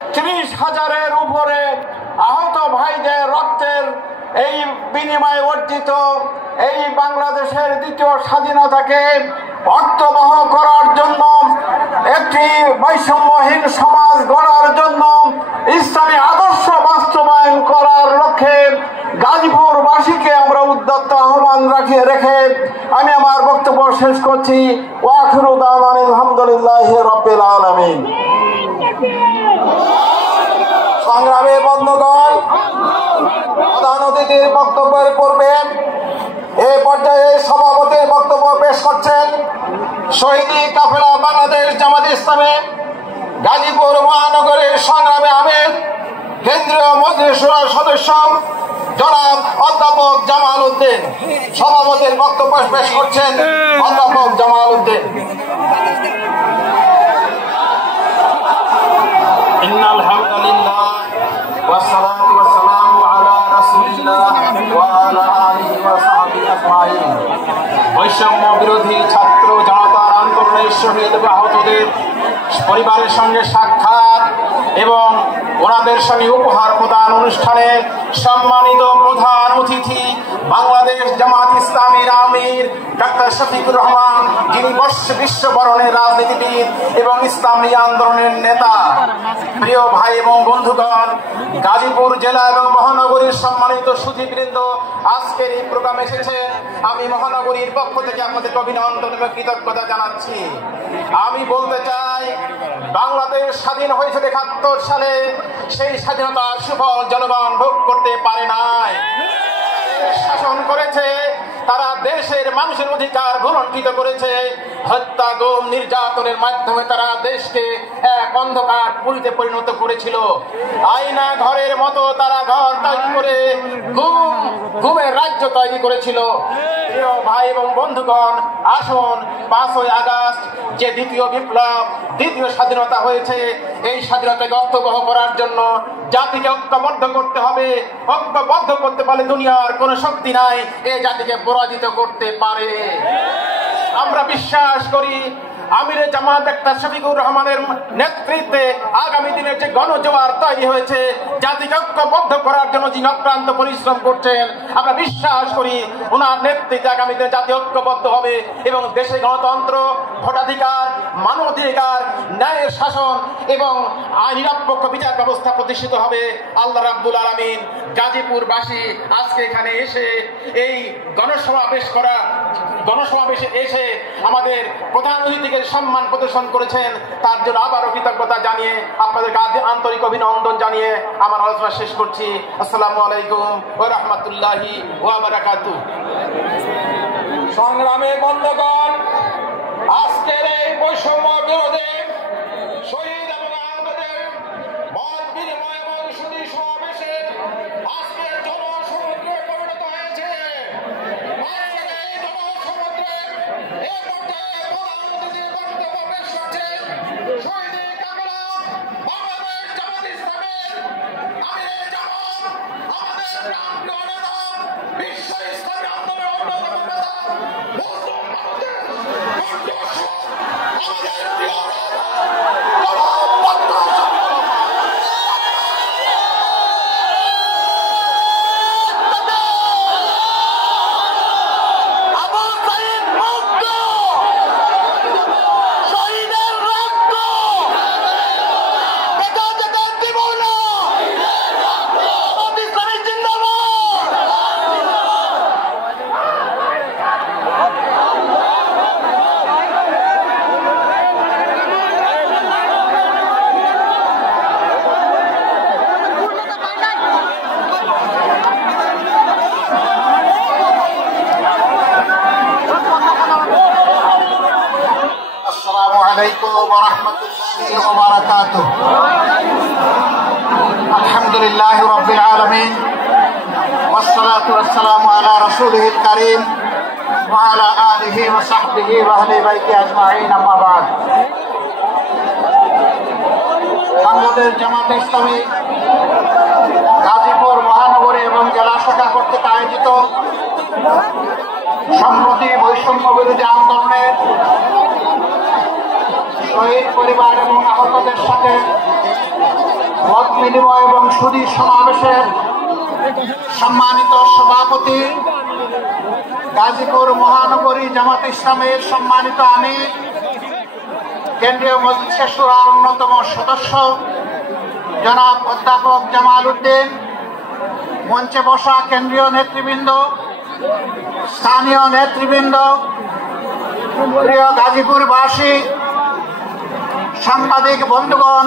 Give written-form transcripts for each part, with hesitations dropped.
30,000-এর উপরে আহত ভাইদের রক্তের এই বিনিময়ে অর্জিত এই বাংলাদেশের দ্বিতীয় স্বাধীনতাকে অর্থবহ করার জন্য, একটি বৈষম্যহীন সমাজ গড়ার জন্য, ইসলামী আদর্শ বাস্তবায়ন করার লক্ষ্যে গাজীপুরবাসীকে আমরা উদ্যত আহ্বান রেখে আমি আমার বক্তব্য শেষ করছি। ওয়া আখিরু দাওয়ানা আলহামদুলিল্লাহি রাব্বিল আলামিন। সংগ্রামী বন্ধুগণ, প্রধান অতিথির বক্তব্যের পূর্বে এই পর্যায়ে সভাপতির বক্তব্য পেশ করছেন শহীদি কাফেলা বাংলাদেশ জামাত ইসলামী গাজীপুর মহানগরীর সংগ্রামী আমির, কেন্দ্রীয় মজলিস শুরার সদস্য জনাব অধ্যাপক জামাল উদ্দিন। সভাপতির বক্তব্য পেশ করছেন অধ্যাপক জামাল উদ্দিন। ইন্নাল হামদুলিল্লাহ ওয়াসসালাতু ওয়াসসালামু আলা রাসূলিল্লাহ ওয়া আলা আলিহি ওয়া সাহবিহি আজমাইন। বৈষম্য বিরোধী ছাত্র জনতার আন্দোলনের শহীদ ও আহতদের পরিবারের সঙ্গে সাক্ষাৎ এবং ওনাদের সঙ্গে উপহার প্রদান অনুষ্ঠানে সম্মানিত প্রধান অতিথি বাংলাদেশ জামাত ইসলামীর আমির ডক্টর শফিকুর রহমান, যিনি বিশ্ববরণের রাজনীতিবিদ এবং ইসলামী আন্দোলনের নেতা। প্রিয় ভাই এবং বন্ধুগণ, গাজীপুর জেলা এবং মহানগরীর সম্মানিত সুধীবৃন্দ, আজকের এই প্রোগ্রামে এসেছেন। আমি মহানগরীর পক্ষ থেকে আপনাদের অভিনন্দন এবং কৃতজ্ঞতা জানাচ্ছি। আমি বলতে চাই, বাংলাদেশ স্বাধীন হয়েছিল ৭১ সালে। সেই স্বাধীনতার সুফল জনগণ ভোগ করতে পারে নাই। শাসন করেছে, তারা দেশের মানুষের অধিকার ভুলণ্ঠিত করেছে। হত্যা, গুম, নির্যাতনের মাধ্যমে তারা দেশকে এক অন্ধকার পুরীতে পরিণত করেছিল। আয়না ঘরের মতো তারা ঘর তৈরি করে ঘুমের রাজ্য তৈরি করেছিল। প্রিয় ভাই এবং বন্ধুগণ, আসুন ৫ই আগস্ট যে দ্বিতীয় বিপ্লব, দ্বিতীয় স্বাধীনতা হয়েছে, এই স্বাধীনতাকে অর্থবহ করার জন্য জাতিকে ঐক্যবদ্ধ করতে হবে। ঐক্যবদ্ধ করতে পারলে দুনিয়ার কোন শক্তি নাই এই জাতিকে পরাজিত করতে পারে। আমরা বিশ্বাস করি আমিরে জামাত ডাক্তার শফিকুর রহমানের নেতৃত্বে আগামী দিনের যে গণজোয়ার তৈরি হয়েছে, জাতিকে ঐক্যবদ্ধ করার জন্য যিনি অক্লান্ত পরিশ্রম করছেন, আমরা বিশ্বাস করি ওনার নেতৃত্বে আগামী দিনে জাতি ঐক্যবদ্ধ হবে এবং দেশে গণতন্ত্র, ভোটাধিকার, মানবাধিকার, ন্যায়ের শাসন এবং নিরপেক্ষ বিচার ব্যবস্থা প্রতিষ্ঠিত হবে। আল্লাহ রাব্বুল আলামিন গাজীপুরবাসী আজকে এখানে এসে এই গণসমাবেশে এসে আমাদের প্রধান অতিথিকে সম্মান প্রদর্শন করেছেন, তার জন্য আবারও কৃতজ্ঞতা জানিয়ে আপনাদেরকে আন্তরিক অভিনন্দন জানিয়ে আমার আলোচনা শেষ করছি। আসসালামু আলাইকুম ওয়া রাহমাতুল্লাহি ওয়া বারাকাতুহু। সংগ্রামী বন্ধুগণ, আজকের এই বৈষম্য বিরোধী শহীদ এবং আহতদের মত বিনিময় এবং সুধী সমাবেশে আজকের জনসমুদ্রে পরিণত হয়েছে। আজকের এই জনসমুদ্রে এই পর্যায়ে প্রধান অতিথির বক্তব্য পেশ করছেন শহীদ কাফেলা বাংলাদেশ জামাত ইসলামের আমিরে জামাত, আমাদের প্রাণপ্রিয় নেতা, বিশ্ব ইসলামী আন্দোলনের অন্যতম নেতা, মুসলিম ভারতের কণ্ঠস্বর, আমাদের প্রিয় আলহামদুলিল্লাহি রাব্বিল আলামিন ওয়াসসালাতু ওয়াসসালামু আলা রাসূলিহিল কারীম ওয়া আলা আলিহি ওয়া সাহবিহি ওয়া আহলি বাইতি আজমাইন, আম্মা বাদ। বাংলাদেশ জামাত ইসলামী গাজীপুর মহানগরী এবং জেলা শাখা কর্তৃক আয়োজিত সম্প্রতি বৈষম্য বিরোধী আন্দোলনের শহীদ পরিবার এবং আহতদের সাথে মত বিনিময় এবং সুধী সমাবেশের সম্মানিত সভাপতি, গাজীপুর মহানগরী জামাত ইসলামের সম্মানিত আমির, কেন্দ্রীয় মজলিসে শুরার অন্যতম সদস্য জনাব অধ্যাপক জামাল উদ্দিন, মঞ্চে বসা কেন্দ্রীয় নেতৃবৃন্দ, স্থানীয় নেতৃবৃন্দ, প্রিয় গাজীপুরবাসী, সাংবাদিক বন্ধুগণ,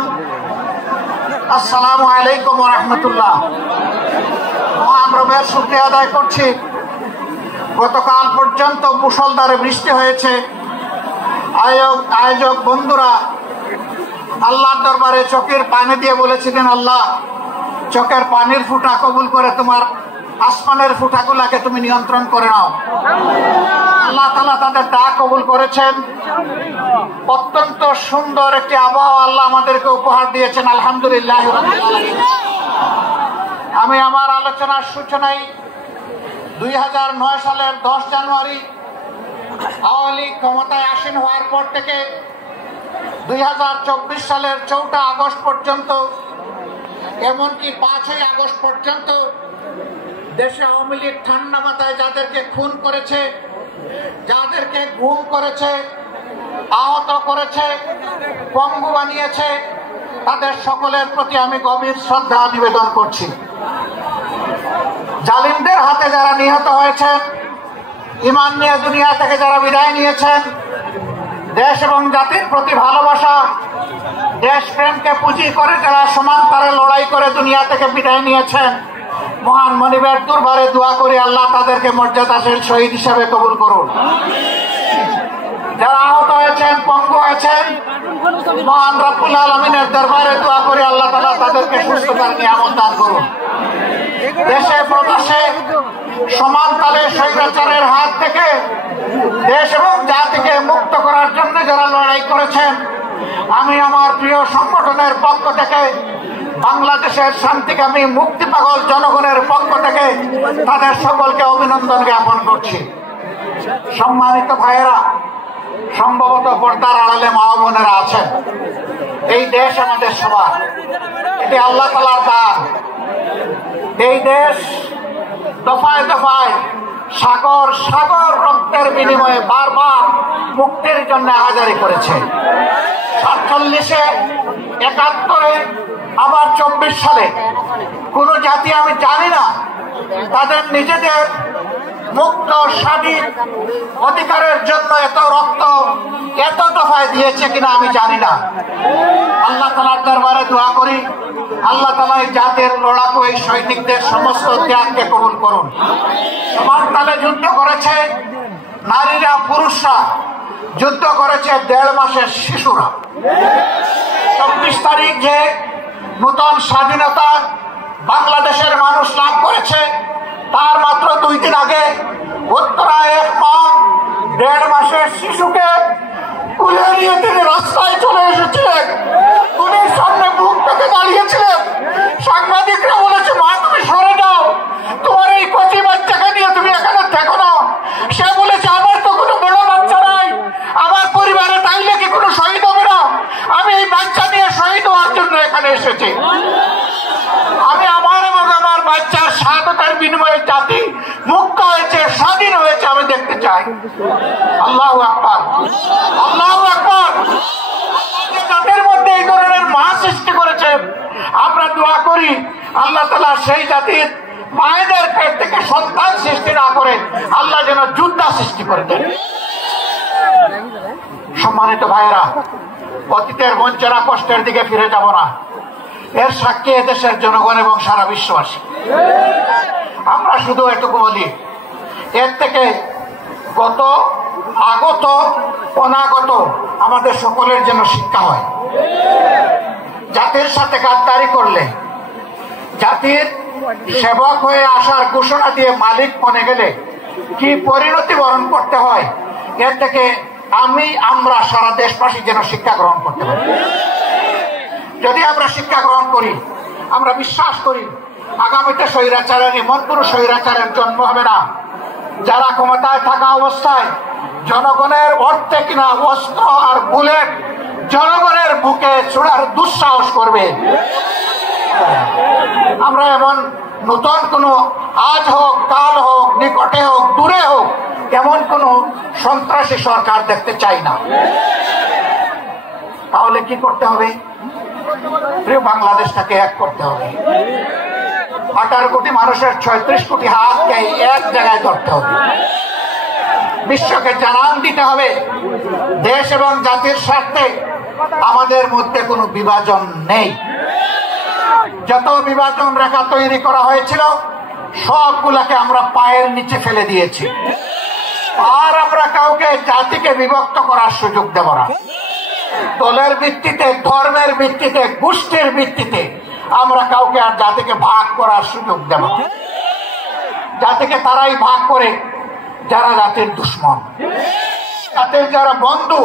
আসসালামু আলাইকুম ওয়া রাহমাতুল্লাহ। মহান রবের শুকরিয়া আদায় করছি। গতকাল পর্যন্ত মুষলধারে বৃষ্টি হয়েছে। আয়োজক বন্ধুরা আল্লাহর দরবারে চোখের পানি দিয়ে বলেছিলেন, আল্লাহ চোখের পানির ফুটা কবুল করে তোমার আসমানের ফুটাগুলাকে তুমি নিয়ন্ত্রণ করে নাও। আল্লাহ তাআলা তাদের ডাক কবুল করেছেন। অত্যন্ত সুন্দর একটি আবহাওয়া আল্লাহ আমাদেরকে উপহার দিয়েছেন, আলহামদুলিল্লাহ। আমি আমার আলোচনার সূচনায় 2009 সালের 10 জানুয়ারি আওয়ামী লীগ ক্ষমতায় আসীন হওয়ার পর থেকে 2024 সালের 4 আগস্ট পর্যন্ত, এমনকি 5ই আগস্ট পর্যন্ত দেশে আওয়ামী লীগ ঠান্ডা মাথায় যাদেরকে খুন করেছে, যাদেরকে গুম করেছে, আহত করেছে, পঙ্গু বানিয়েছে, তাদের সকলের প্রতি আমি গভীর শ্রদ্ধা নিবেদন করছি। জালিমদের হাতে যারা নিহত হয়েছেন, ঈমান নিয়ে দুনিয়া থেকে যারা বিদায় নিয়েছেন, দেশ এবং জাতির প্রতি ভালোবাসা, দেশপ্রেমকে পুঁজি করে যারা সমান্তরে লড়াই করে দুনিয়া থেকে বিদায় নিয়েছেন, মহান মনিবের দরবারে দোয়া করি আল্লাহ তাদেরকে মর্যাদাশীল শহীদ হিসেবে কবুল করুন। যারা আহত হয়েছেন, পঙ্গু হয়েছেন, মহান রব্বুল আলামিনের দরবারে দোয়া করি আল্লাহ তাআলা তাদেরকে সুস্থতার নিয়ামত দান করুন। দেশে প্রবাসে সমান তালে স্বৈরাচারের হাত থেকে দেশ এবং জাতিকে মুক্ত করার জন্য যারা লড়াই করেছেন, আমি আমার প্রিয় সংগঠনের পক্ষ থেকে, বাংলাদেশের শান্তিকামী মুক্তি পাগল জনগণের পক্ষ থেকে তাদের সকলকে অভিনন্দন জ্ঞাপন করছি। সম্মানিত ভাইয়েরা, সম্ভবত পর্দার আড়ালে মা বোনেরা আছেন। এই দেশ আমাদের সবার, এটি আল্লাহ তাআলার দান। এই দেশ দফায় দফায় সাগর সাগর রক্তের বিনিময়ে বারবার মুক্তির জন্য আহাজারি করেছে। 47-এ, 71-এ, আবার 24 সালে কোন জাতি আমি জানি না তাদের নিজেদের মুক্ত স্বাধীন অধিকারের জন্য এত রক্ত এত দফায় দিয়েছে কিনা আমি জানি না। আল্লাহ তাআলার দরবারে দোয়া করি আল্লাহ তাআলা এই জাতির লড়াকু এই সৈনিকদের সমস্ত ত্যাগকে কবুল করুন। সমান তালে যুদ্ধ করেছে নারীরা, পুরুষরা, যুদ্ধ করেছে 1.5 মাসের শিশুরা। 24 তারিখ যে নতুন স্বাধীনতা বাংলাদেশের মানুষ লাভ করেছে, তার মাত্র 2 দিন আগে উত্তরায় এক মা 1.5 মাসের শিশুকে তুলে নিয়ে তিনি রাস্তায় চলে এসেছিলেন। উনি সামনে বুক পেতে দাঁড়িয়েছিলেন। সাংবাদিকরা বলেছে, মা তুমি সরে যাও, তোমার এই কচি বাচ্চাকে নিয়ে তুমি এখানে দেখো না। সে বলেছে, আমার তো কোনো বড় বাচ্চা নাই, আমার পরিবারে তাইলে কি কোনো শহীদ হবে না? আমি এই বাচ্চা নিয়ে শহীদ হওয়ার জন্য এখানে এসেছি। আমি আমার এবং আমার বাচ্চার স্বাধীনতার বিনিময়ে জাতি মুক্ত হয়েছে, স্বাধীন হয়েছে, আমি দেখতে চাই। আল্লাহু আকবার, আল্লাহু আকবার। জাতির মধ্যে এই ধরনের মা সৃষ্টি করেছে, আমরা দোয়া করি আল্লাহ তাআলা সেই জাতির মায়েদের পেট থেকে সন্তান সৃষ্টি না করে আল্লাহ যেন যোদ্ধা সৃষ্টি করে দেন। সম্মানিত ভাইয়েরা, অতীতের বঞ্চনা কষ্টের দিকে ফিরে যাব না, এর সাক্ষী এদেশের জনগণ এবং সারা বিশ্ববাসী। আমরা শুধু এটুকু বলি, এর থেকে গত, আগত, অনাগত আমাদের সকলের জন্য শিক্ষা হয়। জাতির সাথে গাদ্দারি করলে, জাতির সেবক হয়ে আসার ঘোষণা দিয়ে মালিক মনে গেলে কি পরিণতি বরণ করতে হয়, এর থেকে আমরা সারা দেশবাসী যেন শিক্ষা গ্রহণ করতে পারি। যদি আমরা শিক্ষা গ্রহণ করি, আমরা বিশ্বাস করি আগামীতে স্বৈরাচারের, এমন কোন স্বৈরাচারের জন্ম হবে না যারা ক্ষমতায় থাকা অবস্থায় জনগণের অর্থে কিনা অস্ত্র আর বুলেট জনগণের বুকে ছোড়ার দুঃসাহস করবে। আমরা এমন নতুন কোনো আজ হোক কাল হোক নিকটে হোক দূরে হোক এমন কোন সন্ত্রাসী সরকার দেখতে চাই না। তাহলে কি করতে হবে? প্রিয় বাংলাদেশটাকে এক করতে হবে। 18 কোটি মানুষের 36 কোটি হাতকে এক জায়গায় ধরতে হবে। বিশ্বকে জানান দিতে হবে দেশ এবং জাতির স্বার্থে আমাদের মধ্যে কোনো বিভাজন নেই। যত বিভাজন রেখা তৈরি করা হয়েছিল সবগুলাকে আমরা পায়ের নিচে ফেলে দিয়েছি। আর আমরা কাউকে জাতিকে বিভক্ত করার সুযোগ দেব না। দলের ভিত্তিতে, ধর্মের ভিত্তিতে, গোষ্ঠীর ভিত্তিতে আমরা কাউকে আর জাতিকে ভাগ করার সুযোগ দেব না। জাতিকে তারাই ভাগ করে যারা জাতির দুশ্মন। জাতির যারা বন্ধু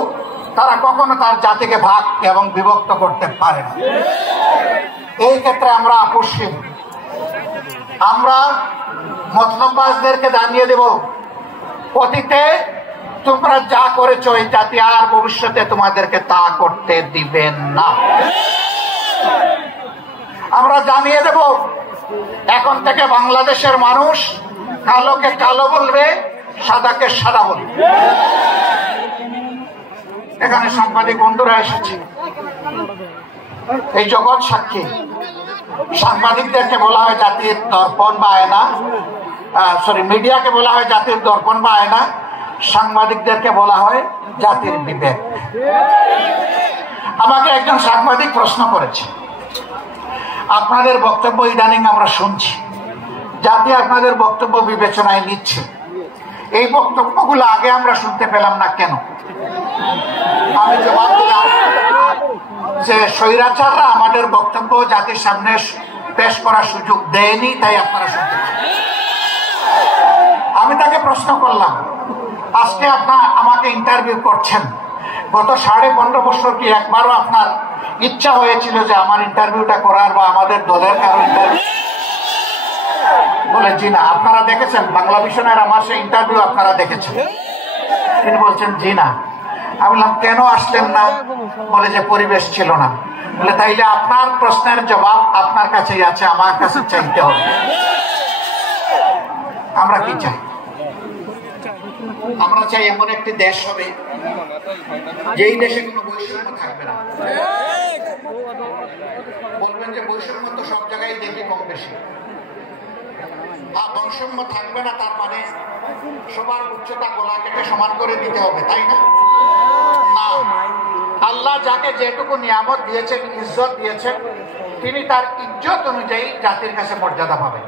তারা কখনো তার জাতিকে ভাগ এবং বিভক্ত করতে পারে না। এই ক্ষেত্রে আমরা আপোষহীন। আমরা মতলববাজদেরকে জানিয়ে দেব, অতীতে তোমরা যা করেছো এই জাতি আর ভবিষ্যতে তোমাদেরকে তা করতে দিবেন না। আমরা জানিয়ে দেব এখন থেকে বাংলাদেশের মানুষ কালোকে কালো বলবে, সাদাকে সাদা বলবে। এখানে সাংবাদিক বন্ধুরা এসেছে, এই জগৎ সাক্ষী। সাংবাদিকদেরকে বলা হয় জাতির দর্পণ বা আয়না, মিডিয়াকে বলা হয় জাতির দর্পণ বা আয়না, সাংবাদিকদেরকে বলা হয় জাতির বিবেক। আমাকে একজন সাংবাদিক প্রশ্ন করেছে, আপনাদের বক্তব্য ইদানিং আমরা শুনছি, জাতি আপনাদের বক্তব্য বিবেচনায় নিচ্ছে, এই বক্তব্যগুলো আগে আমরা শুনতে পেলাম না কেন? আমি জবাব দিলাম যে স্বৈরাচাররা আমাদের বক্তব্য জাতির সামনে পেশ করার সুযোগ দেয়নি, তাই আপনারা শুনতে পারেন। আমি তাকে প্রশ্ন করলাম, আজকে আপনার আমাকে ইন্টারভিউ করছেন, গত 15.5 বছর কি একবারও আপনার ইচ্ছা হয়েছিল যে আমার ইন্টারভিউটা করার বা আমাদের দলের কারো ইন্টারভিউ? বলে জি না। আপনারা দেখেছেন বাংলা ভিশনের আমার সেই ইন্টারভিউ আপনারা দেখেছেন? তিনি বলছেন জি না। আমি বললাম কেন আসলেন না? বলে যে পরিবেশ ছিল না। বলে তাইলে আপনার প্রশ্নের জবাব আপনার কাছেই আছে, আমার কাছে চাইতে হবে। আমরা কি চাই? আমরা চাই এমন একটি দেশ হবে যেই দেশে কোনো বৈষম্য থাকবে না। বলবেন যে বৈষম্য তো সব জায়গায় দেখি কম বেশি। বৈষম্য থাকবে না তার মানে সবার উচ্চতা গলা কেটে সমান করে দিতে হবে, তাই না? না, আল্লাহ যাকে যেটুকু নিয়ামত দিয়েছেন, ইজ্জত দিয়েছেন, তিনি তার ইজ্জত অনুযায়ী জাতির কাছে মর্যাদা পাবেন।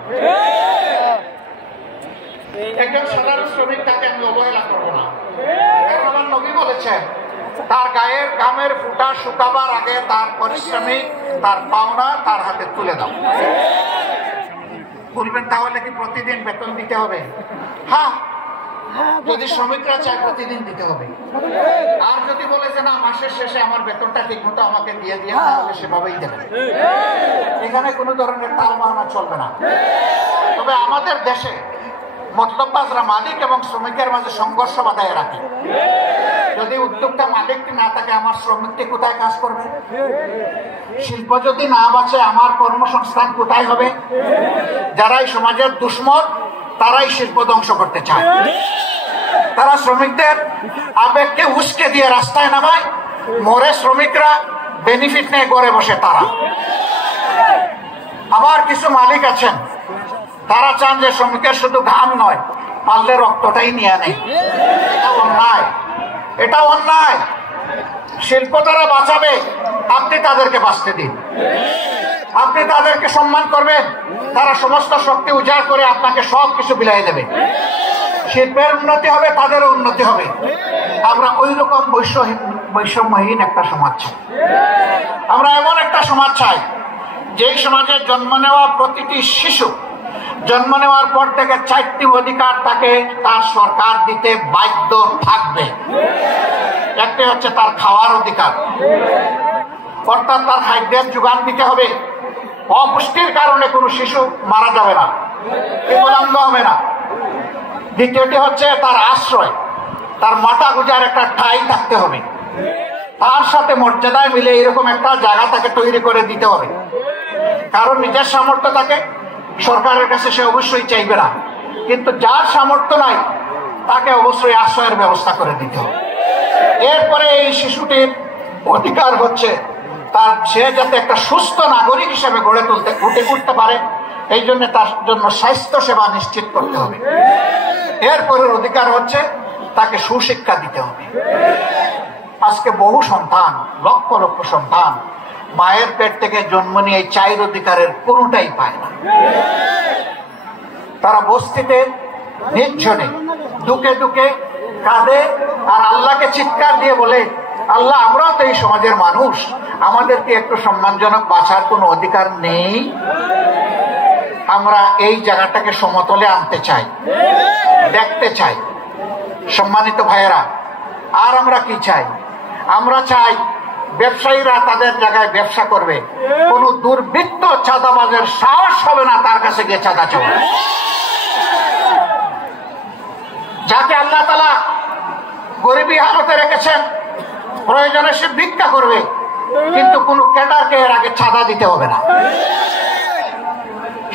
একজন সাধারণ শ্রমিক, তাকে আমি অবহেলা করবো না, কারণ আমার নবী বলেছেন তার গায়ের ঘামের ফুটা শুকাবার আগে তার পরিশ্রমিক, তার পাওনা তার হাতে তুলে দাও। বলবেন তাহলে কি প্রতিদিন বেতন দিতে হবে? হ্যাঁ, যদি শ্রমিকরা চায় প্রতিদিন দিতে হবে। আর যদি বলে যে না মাসের শেষে আমার বেতনটা ঠিক মতো আমাকে দিয়ে দিয়ে, তাহলে সেভাবেই দেবে। এখানে কোনো ধরনের তাল বাহানা চলবে না। তবে আমাদের দেশে মতলববাজরা মালিক এবং শ্রমিকের মাঝে সংঘর্ষ বাধায় রাখে। যদি উদ্যোগটা মালিকটি না থাকে, আমার শ্রমিকটি কোথায় কাজ করবে? শিল্প যদি না বাঁচে, আমার কর্মসংস্থান কোথায় হবে? যারাই সমাজের দুশ্মন তারাই শিল্প ধ্বংস করতে চায়। তারা শ্রমিকদের আবেগকে উস্কে দিয়ে রাস্তায় নামায়, মরে শ্রমিকরা, বেনিফিট নিয়ে গড়ে বসে তারা। আবার কিছু মালিক আছেন, তারা চান যে শ্রমিকের শুধু ঘাম নয়, পারলে রক্তটাই নিয়ে নেয়। এটা অন্যায়, এটা অন্যায়। শিল্প তারা বাঁচাবে, আপনি তাদেরকে বাঁচতে দিন। আপনি তাদেরকে সম্মান করবেন, তারা সমস্ত শক্তি উজাড় করে আপনাকে সব কিছু বিলাই দেবে। শিল্পের উন্নতি হবে, তাদেরও উন্নতি হবে। আমরা ওই রকম বৈষম্যহীন একটা সমাজ চাই। আমরা এমন একটা সমাজ চাই যেই সমাজে জন্ম নেওয়া প্রতিটি শিশু জন্ম নেওয়ার পর থেকে 4টি অধিকার তাকে তার সরকার দিতে বাধ্য থাকবে। একটি হচ্ছে তার খাওয়ার অধিকার, অর্থাৎ তার খাদ্যের যোগান দিতে হবে। অপুষ্টির কারণে কোনো শিশু মারা যাবে না, বিকলাঙ্গ হবে না। দ্বিতীয়টি হচ্ছে তার আশ্রয়, তার মাথা গুজার একটা ঠাঁই থাকতে হবে। তার সাথে মর্যাদায় মিলে এরকম একটা জায়গা তাকে তৈরি করে দিতে হবে। কারণ নিজের সামর্থ্য থাকে, সরকারের কাছে সে অবশ্যই চাইবে না, কিন্তু যার সামর্থ্য নাই তাকে অবশ্যই আশ্রয়ের ব্যবস্থা করে দিতে হবে। এরপরে এই শিশুটির অধিকার হচ্ছে সে যাতে একটা সুস্থ নাগরিক হিসেবে গড়ে উঠতে পারে, এই জন্য তার জন্য স্বাস্থ্য সেবা নিশ্চিত করতে হবে। এরপরের অধিকার হচ্ছে তাকে সুশিক্ষা দিতে হবে। আজকে বহু সন্তান, লক্ষ লক্ষ সন্তান মায়ের পেট থেকে জন্ম নিয়ে এই 4 অধিকারের কোনোটাই পায় না। তারা বস্তিতে নির্জনে দুকে দুকে কাঁদে আর আল্লাহকে চিৎকার দিয়ে বলে, আল্লাহ আমরাও তো এই সমাজের মানুষ, আমাদেরকে একটু সম্মানজনক বাঁচার কোনো অধিকার নেই? আমরা এই জায়গাটাকে সমতলে আনতে চাই, দেখতে চাই। সম্মানিত ভাইয়েরা, আর আমরা কি চাই? আমরা চাই ব্যবসায়ীরা তাদের জায়গায় ব্যবসা করবে, কোন দুর্বৃত্ত চাঁদাবাজের সাহস হবে না তার কাছে গিয়ে চাঁদা চাওয়া। যাকে আল্লাহ তাআলা গরিবী হালতে রেখেছেন, প্রয়োজনে সে ভিক্ষা করবে, কিন্তু কোন ক্যাডারকে এর আগে চাঁদা দিতে হবে না।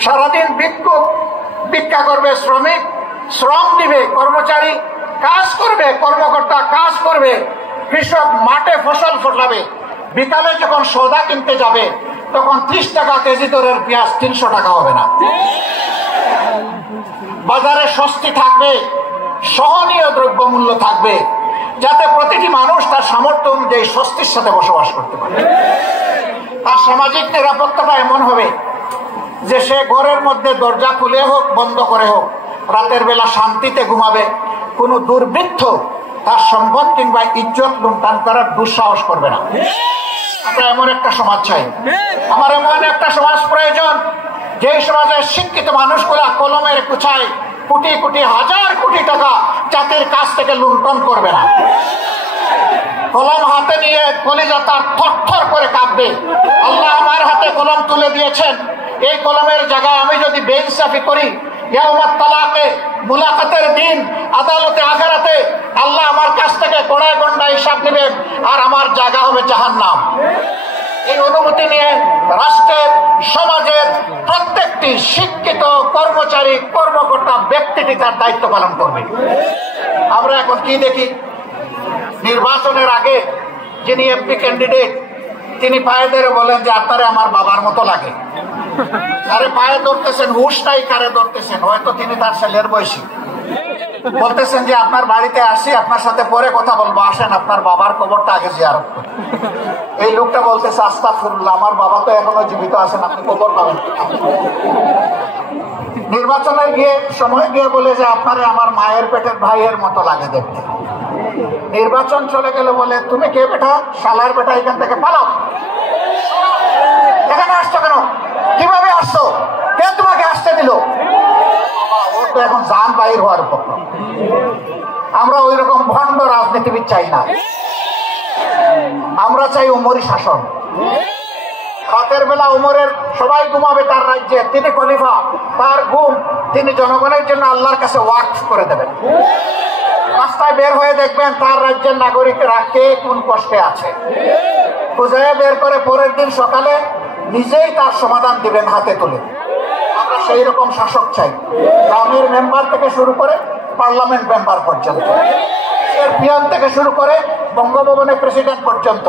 সারাদিন ভিক্ষা করবে, শ্রমিক শ্রম দিবে, কর্মচারী কাজ করবে, কর্মকর্তা কাজ করবে, কৃষক মাঠে ফসল ফলাবে, বিকালে যখন সওদা কিনতে যাবে তখন 30 টাকা কেজি দরের পেঁয়াজ 300 টাকা হবে না। বাজারে স্বস্তি থাকবে, সহনীয় দ্রব্যমূল্য থাকবে, যাতে প্রতিটি মানুষ তার সামর্থ্য অনুযায়ী স্বস্তির সাথে বসবাস করতে পারে। তার সামাজিক নিরাপত্তাটা এমন হবে যে সে ঘরের মধ্যে দরজা খুলে হোক বন্ধ করে হোক রাতের বেলা শান্তিতে ঘুমাবে, কোনো দুর্বৃত্ত তার সম্পদ কিংবা ইজ্জত লুণ্ঠন করার দুঃসাহস করবে না। আমরা এমন একটা সমাজ চাই, আমার এমন একটা সমাজ প্রয়োজন যে সমাজের শিক্ষিত মানুষগুলা কলমের কুচায় কোটি কোটি হাজার কোটি টাকা জাতির কাছ থেকে লুণ্ঠন করবে না। কলম হাতে নিয়ে কলিজা তার থরথর করে কাঁপবে, আল্লাহ আমার হাতে কলম তুলে দিয়েছেন, এই কলমের জায়গায় আমি যদি বেইনসাফি করি, ইয়াউমাত তালাকে মুলাকাতের দিন আদালতে আখিরাতে আল্লাহ আমার কাছ থেকে গড়ায় গন্ডায় হিসাব নেবেন আর আমার জায়গা হবে জাহান্নাম। এই অনুমতি নিয়ে রাষ্ট্রের, সমাজের প্রত্যেকটি শিক্ষিত কর্মচারী, কর্মকর্তা ব্যক্তিটি তার দায়িত্ব পালন করবে। আমরা এখন কি দেখি, নির্বাচনের আগে যিনি এমপি ক্যান্ডিডেট তিনি পায়ে ধরে বলেন যে আপনারে আমার বাবার মতো লাগে। আরে পায়ে ধরতেছেন, হুশ নাই কারে ধরতেছেন, হয়তো তিনি তার ছেলের বয়সী। বলতেছেন যে আপনার বাড়িতে আসি, আপনার সাথে পরে কথা বলবো, আসেন আপনার বাবার কবরটা আগে জিয়ারত করি। এই লোকটা বলতেছে আস্তাগফিরুল্লাহ, আমার বাবা তো এখনো জীবিত আছেন, আপনি কবর পাবেন। নির্বাচনে গিয়ে সময় গিয়ে বলে যে আপনারে আমার মায়ের পেটের ভাইয়ের মতো লাগে দেখতে। নির্বাচন চলে গেল বলে তুমি কে বেটা, শালার বেটা, এখান থেকে পালাও। এখানে আসছো কেন, কিভাবে আসছো, কে তোমাকে আসতে দিল? ওর তো এখন জান বাইর হওয়ার উপক্রম। আমরা ওই রকম ভণ্ড রাজনীতিবিদ চাই না, আমরা চাই উমরি শাসন। রাতের বেলা উমরের সবাই ঘুমাবে তার রাজ্যে, তিনি খলিফা, তার ঘুম তিনি জনগণের জন্য আল্লাহর কাছে ওয়াকফ করে দেবেন। রাস্তায় বের হয়ে দেখবেন তার রাজ্যের নাগরিকরা কে কোন কষ্টে আছে, খুঁজে বের করে পরের দিন সকালে নিজেই তার সমাধান দিবেন হাতে তুলে। আমরা সেই রকম শাসক চাই, গ্রামের মেম্বার থেকে শুরু করে পার্লামেন্ট মেম্বার পর্যন্ত, পিয়ন থেকে শুরু করে বঙ্গভবনের প্রেসিডেন্ট পর্যন্ত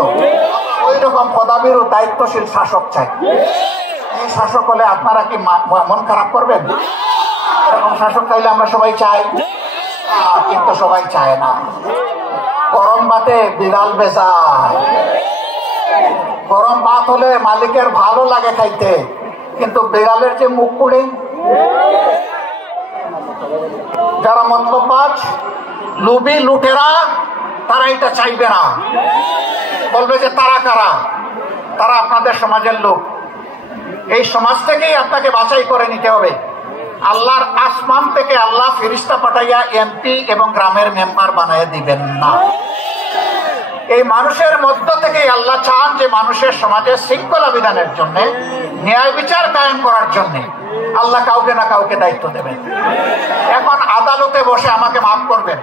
ওই রকম পদাবির ও দায়িত্বশীল শাসক চাই। এই শাসক হলে আপনারা কি মন খারাপ করবেন? এরকম শাসক চাইলে আমরা সবাই চাই, কিন্তু সবাই চায় না। গরম ভাতে বিড়াল বেজায়। গরম ভাত হলে মালিকের ভালো লাগে খাইতে, কিন্তু বিড়ালের যে মুখ পুড়ে। যারা মতলববাজ, লুবি, লুটেরা, তারা এটা চাইবে না, বলবে যে তারা কারা, তারা আপনাদের সমাজের লোক। এই সমাজ থেকেই আপনাকে বাছাই করে নিতে হবে। আল্লাহর আসমান থেকে আল্লাহ ফেরেশতা পাঠাইয়া এমপি এবং গ্রামের মেম্বার বানাইয়া দিবেন না। এই মানুষের মধ্য থেকে আল্লাহ চান যে মানুষের সমাজের শৃঙ্খলা বিধানের জন্য, ন্যায় বিচার কায়েম করার জন্য আল্লাহ কাউকে না কাউকে দায়িত্ব দেবেন। এখন আদালতে বসে আমাকে মাফ করবেন,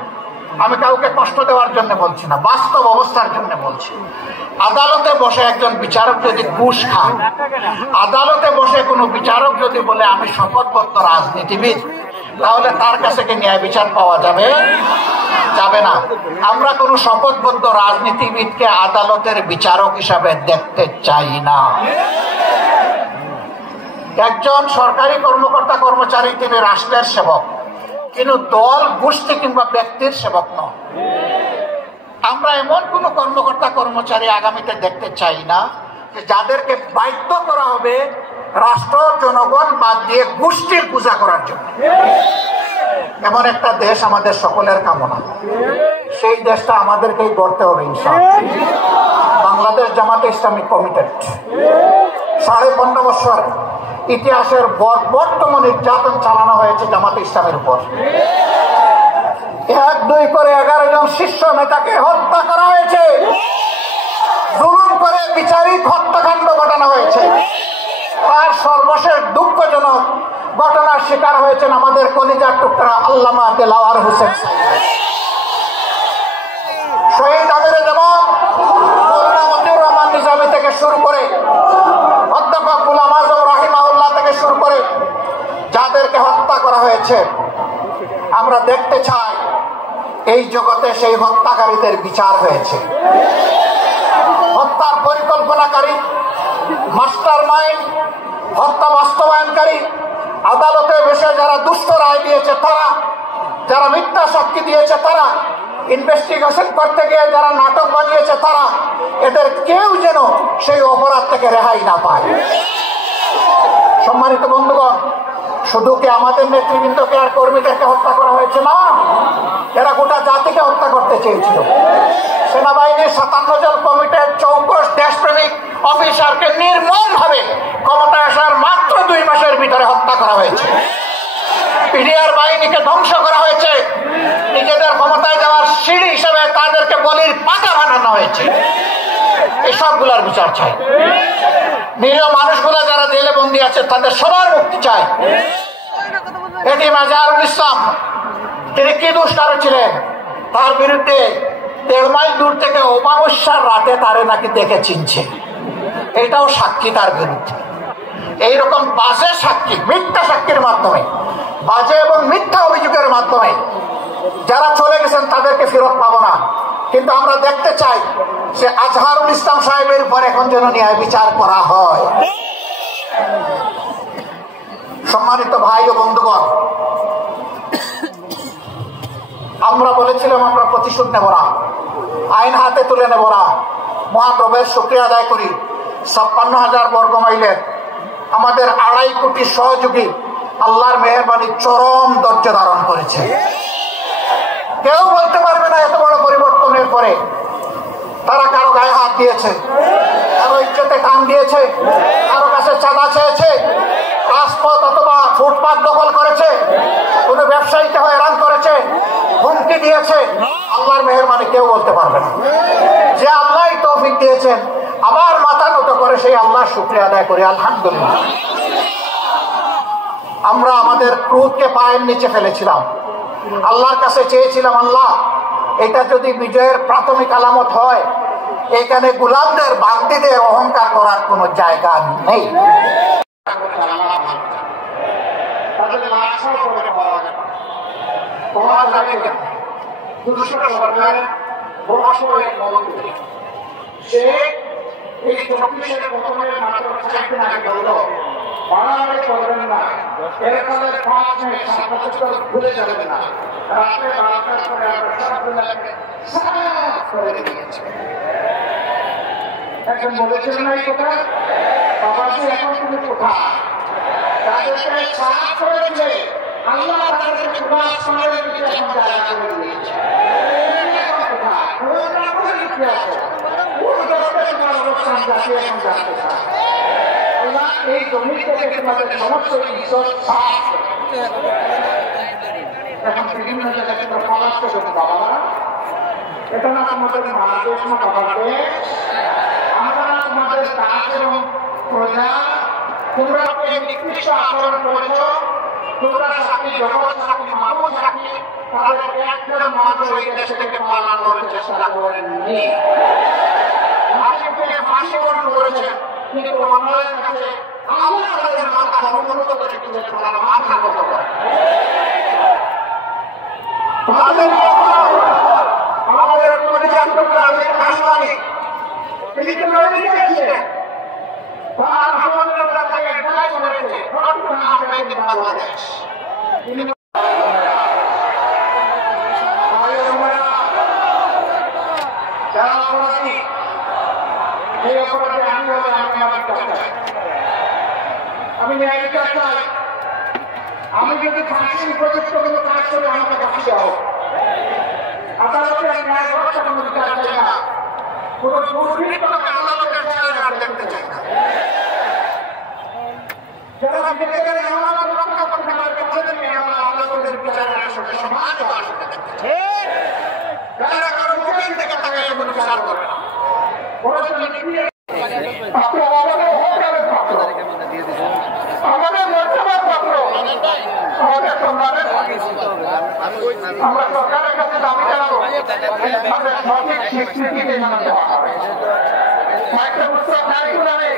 আমি কাউকে কষ্ট দেওয়ার জন্য বলছি না, বাস্তব অবস্থার জন্য বলছি। আদালতে বসে একজন বিচারক যদি ঘুষ খান, আদালতে বসে কোনো বিচারক যদি বলে আমি শপথবদ্ধ রাজনীতিবিদ, তাহলে তার কাছে কি ন্যায় বিচার পাওয়া যাবে? যাবে না। আমরা কোনো শপথবদ্ধ রাজনীতিবিদকে আদালতের বিচারক হিসাবে দেখতে চাই না। একজন সরকারি কর্মকর্তা কর্মচারী, তিনি রাষ্ট্রের সেবক, কিন্তু দল, গোষ্ঠী কিংবা ব্যক্তির সেবক নয়। আমরা এমন কোন কর্মকর্তা কর্মচারী আগামীতে দেখতে চাই না যে যাদেরকে বাধ্য করা হবে রাষ্ট্র, জনগণ বাদ দিয়ে গোষ্ঠীর পূজা করার জন্য। এমন একটা দেশ আমাদের সকলের কামনা। সেই দেশটা আমাদেরকেই গড়তে হবে ইনশাআল্লাহ। বাংলাদেশ জামাতে ইসলামী কমিটেড 15.5 বছর ইতিহাসের বর্বরতম নির্যাতন চালানো হয়েছে জামাতে ইসলামের উপর। 1-2 করে 11 জন শীর্ষ নেতাকে হত্যা করা হয়েছে, জুলুম করে বিচারিক হত্যাকাণ্ড ঘটানো হয়েছে। তার সর্বশেষ দুঃখজনক ঘটনার শিকার হয়েছেন আমাদের কলিজার টুকরা আল্লামা দেলাওয়ার হোসেন। শহীদ আমিরে জামাত মওলানা মতিউর রহমান নিজামী থেকে শুরু করে অধ্যাপক গোলাম আজম রাহিমাহুল্লাহ থেকে শুরু করে যাদেরকে হত্যা করা হয়েছে, আমরা দেখতে চাই এই জগতে সেই হত্যাকারীদের বিচার হয়েছে। হত্যার পরিকল্পনাকারী, মাস্টার মাইন্ড, হত্যা বাস্তবায়নকারী, আদালতে বসে যারা দুষ্ট রায় দিয়েছে তারা, যারা মিথ্যা সাক্ষী দিয়েছে তারা, ইনভেস্টিগেশন করতে গিয়ে যারা নাটক বানিয়েছে তারা, এদের কেউ যেন সেই অপরাধ থেকে রেহাই না পায়। সম্মানিত বন্ধুগণ, শুধু কি আমাদের নেতৃবৃন্দকে আর কর্মীদেরকে হত্যা করা হয়েছে না, এরা গোটা জাতিকে হত্যা করতে চেয়েছিল। সেনাবাহিনীর 57 জন কমিটির চৌকস দেশপ্রেমিক অফিসারকে নির্মমভাবে ক্ষমতায় আসার মাত্র 2 মাসের ভিতরে হত্যা করা হয়েছে। পিডিআর বাহিনীকে ধ্বংস করা হয়েছে, নিজেদের ক্ষমতায় যাওয়ার সিঁড়ি হিসেবে তাদেরকে বলির পাতা বানানো হয়েছে। এই সবগুলার বিচার চাই। নিরীহ মানুষগুলো যারা জেলে বন্দী আছে তাদের সবার মুক্তি চাই। এটি মাজারুল ইসলাম, তিনি কি দুষ্কার ছিলেন, তার বিরুদ্ধে 1.5 মাইল দূর থেকে অমাবস্যার রাতে তারে নাকি দেখে চিনছে, এটাও সাক্ষী তার বিরুদ্ধে। এইরকম বাজে সাক্ষী, মিথ্যা সাক্ষীর মাধ্যমে, বাজে এবং মিথ্যা অভিযোগের মাধ্যমে যারা চলে গেছেন তাদেরকে ফেরত পাবো না। কিন্তু আমরা দেখতে চাই যে আজহারুল ইসলাম সাহেবের উপর এখন যেন ন্যায় বিচার করা হয়। সম্মানিত ভাই ও বন্ধুগণ, আমরা বলেছিলাম আমরা প্রতিশোধ নেব না, আইন হাতে তুলে নেব না। মহান রবের শুকরিয়া আদায় করি, 56,000 বর্গ মাইলের আমাদের 2.5 কোটি সহযোগী আল্লাহর মেহেরবানি চরম ধৈর্য ধারণ করেছে। কেউ বলতে পারবে না এত বড় পরিবর্তনের পরে তারা কারো গায়ে হাত দিয়েছে, কারো ইজ্জতে টান দিয়েছে, কারো কাছে চাঁদা চেয়েছে, রাজপথ অথবা ফুটপাত দখল করেছে, কোনো ব্যবসায়ীকে হয়রান করেছে, হুমকি দিয়েছে। আল্লাহর মেহেরবানি কেউ বলতে পারবে না। যে আল্লাহ তৌফিক দিয়েছেন, আবার মাথা নত করে সেই আল্লাহ শুকরিয়া আদায় করি আলহামদুলিল্লাহ। আমরা আমাদের ক্রোধকে পায়ের নিচে ফেলেছিলাম, আল্লাহর কাছে চেয়েছিলাম আল্লাহ এটা যদি বিজয়ের প্রাথমিক আলামত হয়, এখানে গোলামদের বান্দিদের অহংকার করার কোনো জায়গা নেই। বাড়াবাড়ি করবেন না, এর ফলে 5 মিনিট 7 বছর ভুলে যাবেন না। রাত্রে 12টার পরে আমরা সবগুলোকে সাফ করে দিয়েছি। একজন বলেছিলেন এই কথা, বাবাজি এখন তুমি কোথায়? তাদেরকে সাফ করে দিলে আল্লাহ তাদেরকে পুরো আসমানের দিকে এখন জায়গা করে দিয়েছে। কোথায় ওরা করে দিতে আছে, ওর দরকার তোমার অবস্থান জাতি এখন জানতে চায়। এই জমি থেকে তোমাদের সমস্ত ইজ্জত সাফ এখন বিভিন্ন জায়গায় তোমরা পলাশ করছো বাবা, এটা না তোমাদের বাংলাদেশ না বাবার দেশ, আমরা তোমাদের কাজ এবং প্রজা, তোমরা নিকৃষ্ট আচরণ করেছ, তোমরা সাক্ষী, জগৎ সাক্ষী, মানুষ সাক্ষী, তাদের একজন মানুষ এই দেশ থেকে পালানোর চেষ্টা করেননি। আসিফকে ফাঁসি বরণ করেছেন, কিন্তু অন্যের কাছে আল্লাহ তাদের মাথা সমুন্নত করে দিয়েছেন, তারা মাথা নত করে। আমাদের পরিচালিত আসমানি তিনি তো লড়ে দিয়েছিলেন, তার আমাদের তাকে এটাই করেছে বাংলাদেশ। যারা অপরাধী, এই অপরাধে আমি ন্যায় বিচার চাই। আমি যদি ফাঁসির উপযুক্ত কোনো কাজ করে আমাকে ফাঁসি দেওয়া হোক, আদালতে ন্যায় ব্যবস্থা কোনো বিচার চাই না, কোনো দুর্বৃত্তকে আদালতের চেয়ারে দেখতে চাই না। যারা বিবেকের আমানত রক্ষা করতে পারে তাদেরকে আমরা আদালতের বিচারের সাথে সমাজ আসতে দেখতে চাই। যারা কারো মুখের থেকে তাকে কোনো বিচার করে না, আমাদের মর্যাদার পাত্র, আমাদের সম্মানের আমরা সরকারের কাছে দাবি জানাবো আমাদের সঠিক স্বীকৃতি দেওয়া হবে। একটা উচ্চ কারিকুলামে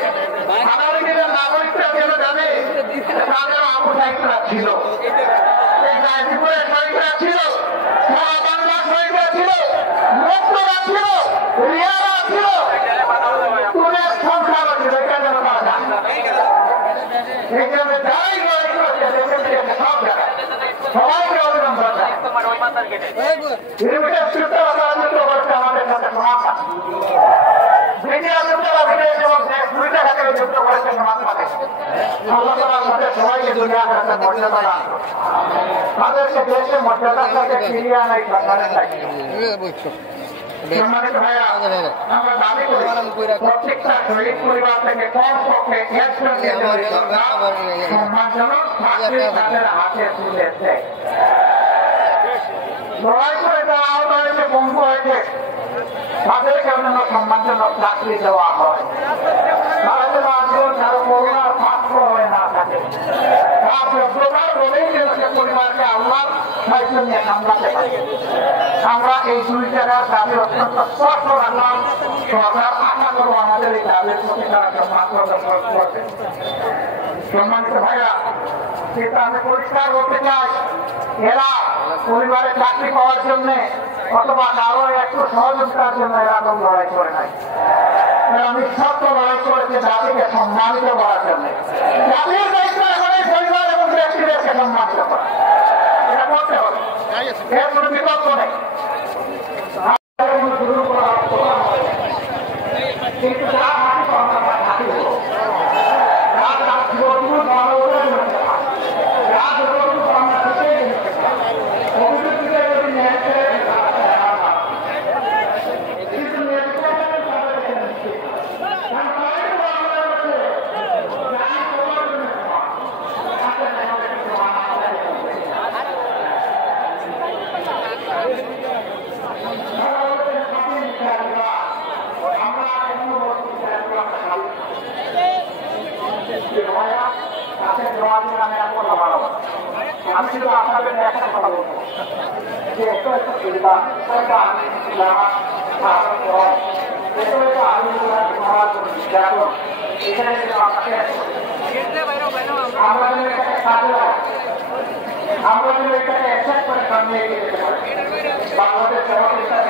আগামীদিনের নাগরিকরা যেন জানে তাদের আবু সাহিদরা ছিল, এই গাজীপুরের শহীদরা ছিল, সারা বাংলার শহীদরা ছিল, মুক্তরা ছিল, রিয়ারা ছিল, তুলের সংখ্যাও ছিল, এটা যেন তারা জানে। এই জন্য যারাই লড়াই করেছে দেশের বিরুদ্ধে সব জায়গায় সবাইকে অভিনন্দন জানাই। আমাদের সাথে সমাজ ব্রিটিশ যুদ্ধরা বিদেশ এবং দেশ দুই জায়গা থেকে যুদ্ধ করেছে সমাজবাদী। আল্লাহ তাআলা আমাদের সবাইকে দুনিয়ার কাছে মর্যাদা দান করুন, তাদেরকে দেশে মর্যাদার সাথে ফিরিয়ে আনাই সরকারের দায়িত্ব। সম্মানিত ভাইরা, আমরা দাবি করি প্রত্যেকটা শহীদ পরিবার থেকে কমপক্ষে একজন সম্মানজনক চাকরি তাদের হাতে তুলে দেয়। লড়াই করে যারা আহত হয়েছে, পঙ্গু হয়েছে, তাদেরকে অন্যান্য সম্মানজনক চাকরি দেওয়া হয়। তারা যেন আজীবন কারো করোনার পাত্র হয়ে না থাকে, তার যোগ্যতার বলেই যেন সে পরিবারকে আল্লাহর দায়িত্ব নিয়ে সামলাতে পারে। আমরা এই দুই জায়গার দাবি অত্যন্ত স্পষ্ট রাখলাম। সরকার আশা করবো আমাদের এই দাবির প্রতি তারা করবে। সম্মানিত ভাইরা, সেটা আমি পরিষ্কার করতে চাই, এরা পরিবারে চাকরি পাওয়ার জন্য অথবা কারো একটু সহযোগিতার জন্য এরকম লড়াই করে নাই। এরা নিঃস্বার্থ লড়াই করেছে জাতিকে সম্মানিত করার জন্য। জাতির দায়িত্ব এখন এই পরিবার এবং ব্যক্তিদেরকে সম্মানিত করা, এটা করতে হবে, এর কোনো বিকল্প নেই। কিন্তু যা মাটি আমরা থাকি আমি শুধু আপনাদের একটা কথা বলবো যে এত একটা সুবিধা এখানে আমরা যদি এটাকে কাজে লাগাই, আমরা যদি এটাকে অ্যাকসেপ্ট করে সামনে এগিয়ে যেতে পারি, বাংলাদেশ সরকারের সাথে